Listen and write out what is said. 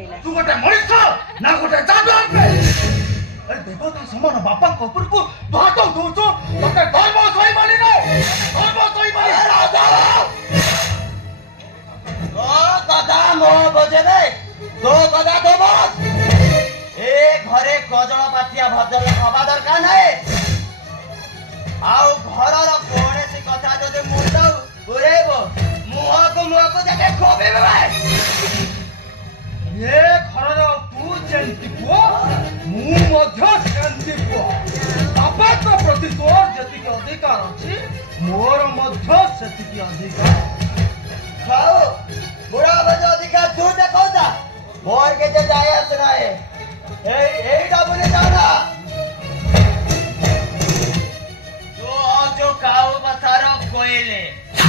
आइला तू गोटे मनुष्य ना गोटे जानवर पे अरे देवता समान बापा को ऊपर को तू हाथ उठौଛୁ तोते धर्म सही मानी न धर्म सही मानी राजा ओ दादा मो बजे दे तो दादा तो बस ए घरे कजळ पातिया भजल हवा दरकार नाही आउ घरर कोणेसी कथा जदि मुंड उरेबो मुह को देखे खोबे भाई ये घरर तू जेंति को मु मध्य जेंति को बापाक प्रति तोर जति अधिकार अछि मोर मध्य सेति अधिकार खाओ बुढ़ा बजे अधिकार तू देखो जा मोर के जे जाय सुनाए एटा बोले जाना जो काऊ बसारो कोइले